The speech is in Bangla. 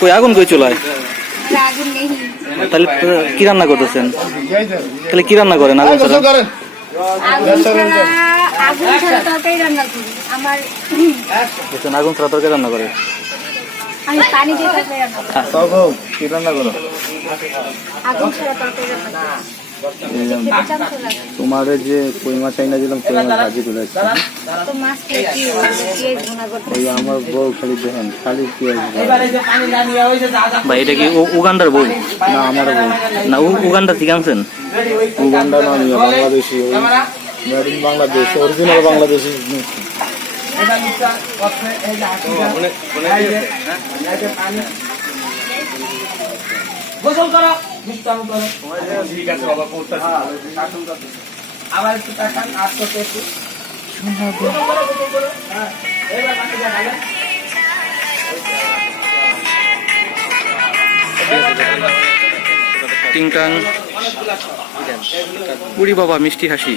কই আগুন কই চুলায়? তাহলে কি রান্না করতেছেন? তাহলে কি রান্না করেন আগুন ছাড়া? আগুন ছাড়া তরকারি রান্না করি। আগুন ছাড়া তরকারি রান্না করে। আমি পানি দিয়ে তরকারি রান্না করি। কি রান্না করো? আগুন ছাড়া তরকারি রান্না করি। তোমার যে কই মাছ আইনা দিলাম, কই মাছ ভাজি করে তো মাছ কি ভুনা করতে? আমার বউ খালি দেখেন খালি পেঁয়াজ। ভাই এটা কি উগান্ডার বউ? না আমার বউ না। উগান্ডা থেকে আনছেন? উগান্ডা না, Bangladeshi. Made in Bangladesh, original Bangladeshi. গোসল করো, বিশ্রাম করো। ঠিক আছে বাবা, করতেছি। আবার একটু তাকান, আট করতে একটু। টিংটাং পুরি বাবা মিষ্টি হাসি।